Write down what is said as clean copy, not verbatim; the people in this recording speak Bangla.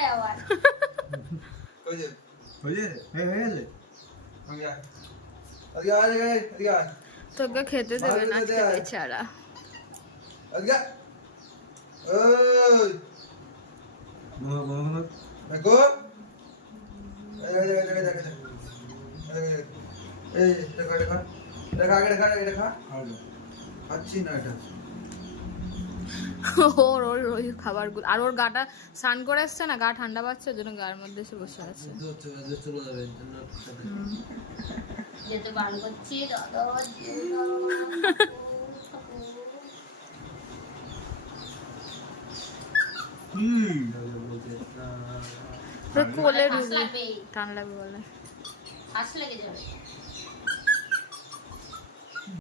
যায় আবার। ওই যে হয়ে গেছে আজকে তোকে খেতে দেবে না আজকে বেচারা। আজকে ওই দেখো এই দেখা দেখা দেখা আগে দেখা আগে দেখা খাচ্ছি না এটা ওর ওর ওই খাবারগুলো আর ওর গাটা স্নান করে আসছে না, গা ঠান্ডা পাচ্ছে, ওই জন্য গায়ের মধ্যে এসে বসে আছে। চলে যাবে যেতে বার করছি দাদা কোলে হাঁস লাগবে, টান লাগবে বলে হাঁস লেগে যাবে।